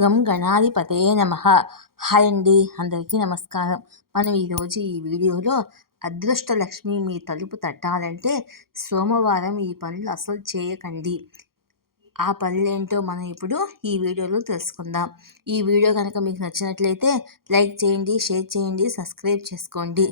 గం గణాధిపతే నమ. హాయ్ అండి అందరికీ నమస్కారం. మనం ఈరోజు ఈ వీడియోలో అదృష్ట లక్ష్మి మీ తలుపు తట్టాలంటే సోమవారం ఈ పనులు అసలు చేయకండి. ఆ పనులు ఏంటో మనం ఇప్పుడు ఈ వీడియోలో తెలుసుకుందాం. ఈ వీడియో కనుక మీకు నచ్చినట్లయితే లైక్ చేయండి షేర్ చేయండి సబ్స్క్రైబ్ చేసుకోండి.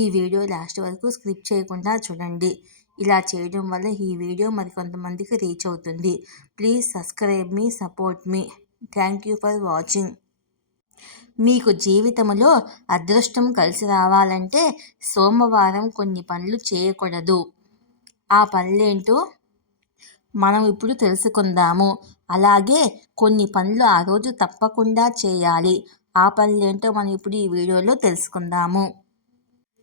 ఈ వీడియో లాస్ట్ వరకు స్క్రిప్ట్ చేయకుండా చూడండి. ఇలా చేయడం వల్ల ఈ వీడియో మరికొంతమందికి రీచ్ అవుతుంది. ప్లీజ్ సబ్స్క్రైబ్ మీ సపోర్ట్ మీ. థ్యాంక్ యూ ఫర్ వాచింగ్ మీకు జీవితంలో అదృష్టం కలిసి రావాలంటే సోమవారం కొన్ని పనులు చేయకూడదు. ఆ పనులేంటో మనం ఇప్పుడు తెలుసుకుందాము. అలాగే కొన్ని పనులు ఆ రోజు తప్పకుండా చేయాలి. ఆ పనులేంటో మనం ఇప్పుడు ఈ వీడియోలో తెలుసుకుందాము.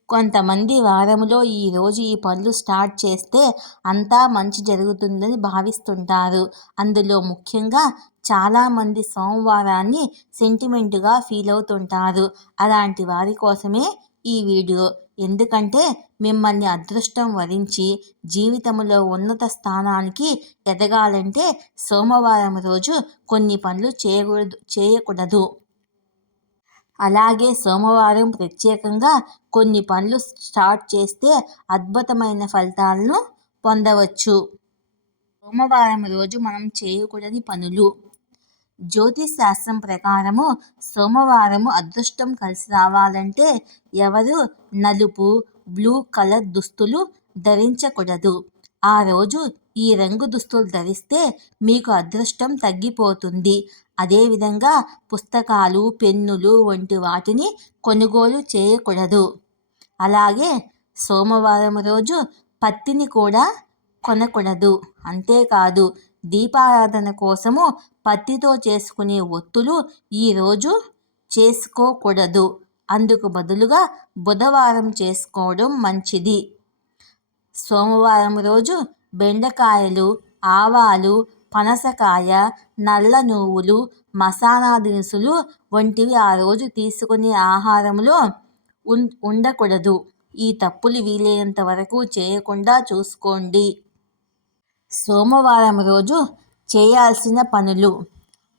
కొంతమంది వారంలో ఈరోజు ఈ పనులు స్టార్ట్ చేస్తే అంతా మంచి జరుగుతుందని భావిస్తుంటారు. అందులో ముఖ్యంగా చాలామంది సోమవారాన్ని సెంటిమెంట్గా ఫీల్ అవుతుంటారు. అలాంటి వారి కోసమే ఈ వీడియో. ఎందుకంటే మిమ్మల్ని అదృష్టం వరించి జీవితంలో ఉన్నత స్థానానికి ఎదగాలంటే సోమవారం రోజు కొన్ని పనులు చేయకూడదు చేయకూడదు. అలాగే సోమవారం ప్రత్యేకంగా కొన్ని పనులు స్టార్ట్ చేస్తే అద్భుతమైన ఫలితాలను పొందవచ్చు. సోమవారం రోజు మనం చేయకూడని పనులు. జ్యోతిష్ శాస్త్రం ప్రకారము సోమవారము అదృష్టం కలిసి రావాలంటే ఎవరు నలుపు బ్లూ కలర్ దుస్తులు ధరించకూడదు. ఆ రోజు ఈ రంగు దుస్తులు ధరిస్తే మీకు అదృష్టం తగ్గిపోతుంది. అదేవిధంగా పుస్తకాలు పెన్నులు వంటి వాటిని కొనుగోలు చేయకూడదు. అలాగే సోమవారం రోజు పత్తిని కూడా కొనకూడదు. అంతేకాదు దీపారాధన కోసము పత్తితో చేసుకునే ఒత్తులు ఈరోజు చేసుకోకూడదు. అందుకు బదులుగా బుధవారం చేసుకోవడం మంచిది. సోమవారం రోజు బెండకాయలు ఆవాలు పనసకాయ నల్ల నువ్వులు మసాలా దినుసులు వంటివి ఆ రోజు తీసుకునే ఆహారంలో ఉండకూడదు. ఈ తప్పులు వీలైనంత వరకు చేయకుండా చూసుకోండి. సోమవారం రోజు చేయాల్సిన పనులు.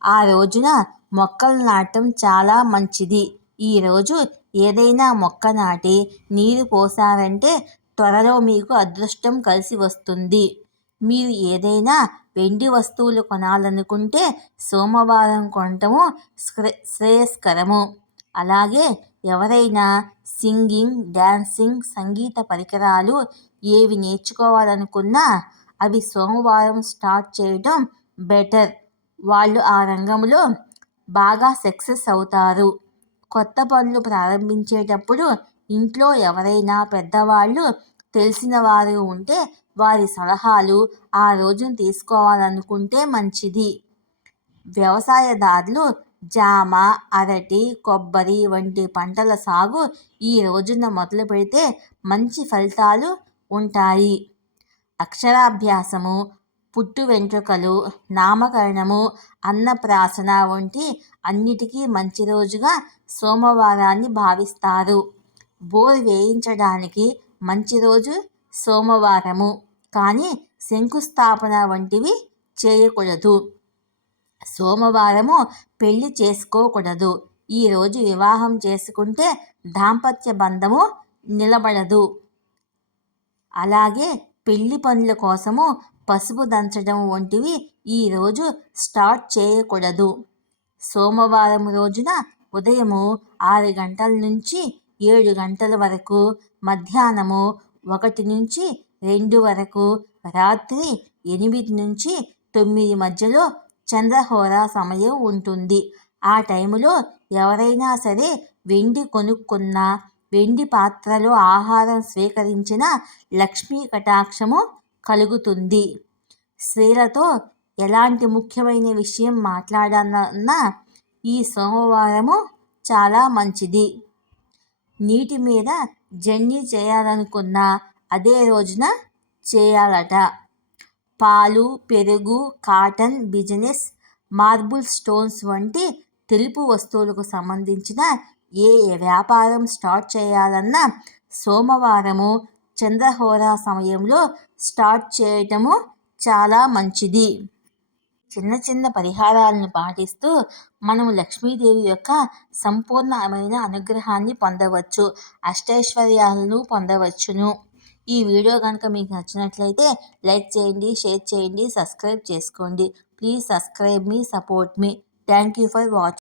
ఆ రోజున మొక్కలు నాటడం చాలా మంచిది. ఈరోజు ఏదైనా మొక్క నాటి నీరు పోసారంటే త్వరలో మీకు అదృష్టం కలిసి వస్తుంది. మీరు ఏదైనా వెండి వస్తువులు కొనాలనుకుంటే సోమవారం కొనటము శ్రేయస్కరము. అలాగే ఎవరైనా సింగింగ్ డ్యాన్సింగ్ సంగీత పరికరాలు ఏవి నేర్చుకోవాలనుకున్నా అవి సోమవారం స్టార్ట్ చేయడం బెటర్. వాళ్ళు ఆ రంగంలో బాగా సక్సెస్ అవుతారు. కొత్త పనులు ప్రారంభించేటప్పుడు ఇంట్లో ఎవరైనా పెద్దవాళ్ళు తెలిసిన వారు ఉంటే వారి సలహాలు ఆ రోజున తీసుకోవాలనుకుంటే మంచిది. వ్యవసాయదారులు జామ అరటి కొబ్బరి వంటి పంటల సాగు ఈ రోజున మొదలు పెడితే మంచి ఫలితాలు ఉంటాయి. అక్షరాభ్యాసము పుట్టు వెంట్రుకలు నామకరణము అన్నప్రాసన వంటి అన్నిటికీ మంచి రోజుగా సోమవారాన్ని భావిస్తారు. బోర్ వేయించడానికి మంచి రోజు సోమవారము. కానీ శంకుస్థాపన వంటివి చేయకూడదు. సోమవారము పెళ్ళి చేసుకోకూడదు. ఈరోజు వివాహం చేసుకుంటే దాంపత్య బంధము నిలబడదు. అలాగే పెళ్ళి పనుల కోసము పసుపు దంచడం వంటివి ఈరోజు స్టార్ట్ చేయకూడదు. సోమవారం రోజున ఉదయము ఆరు గంటల నుంచి ఏడు గంటల వరకు మధ్యాహ్నము ఒకటి నుంచి రెండు వరకు రాత్రి ఎనిమిది నుంచి తొమ్మిది మధ్యలో చంద్రహోర సమయం ఉంటుంది. ఆ టైంలో ఎవరైనా సరే వెండి కొనుక్కున్నా వెండి పాత్రలో ఆహారం స్వీకరించిన లక్ష్మీ కటాక్షము కలుగుతుంది. స్త్రీలతో ఎలాంటి ముఖ్యమైన విషయం మాట్లాడాలన్న ఈ సోమవారము చాలా మంచిది. నీటి మీద జర్నీ చేయాలనుకున్న అదే రోజున చేయాలట. పాలు పెరుగు కాటన్ బిజినెస్ మార్బుల్ స్టోన్స్ వంటి తెలుపు వస్తువులకు సంబంధించిన ఏ వ్యాపారం స్టార్ట్ చేయాలన్నా సోమవారము చంద్రహోర సమయంలో స్టార్ట్ చేయటము చాలా మంచిది. చిన్న చిన్న పరిహారాలను పాటిస్తూ మనం లక్ష్మీదేవి యొక్క సంపూర్ణమైన అనుగ్రహాన్ని పొందవచ్చు అష్టైశ్వర్యాలను పొందవచ్చును. ఈ వీడియో కనుక మీకు నచ్చినట్లయితే లైక్ చేయండి షేర్ చేయండి సబ్స్క్రైబ్ చేసుకోండి. ప్లీజ్ సబ్స్క్రైబ్ మీ support me. Thank you for watching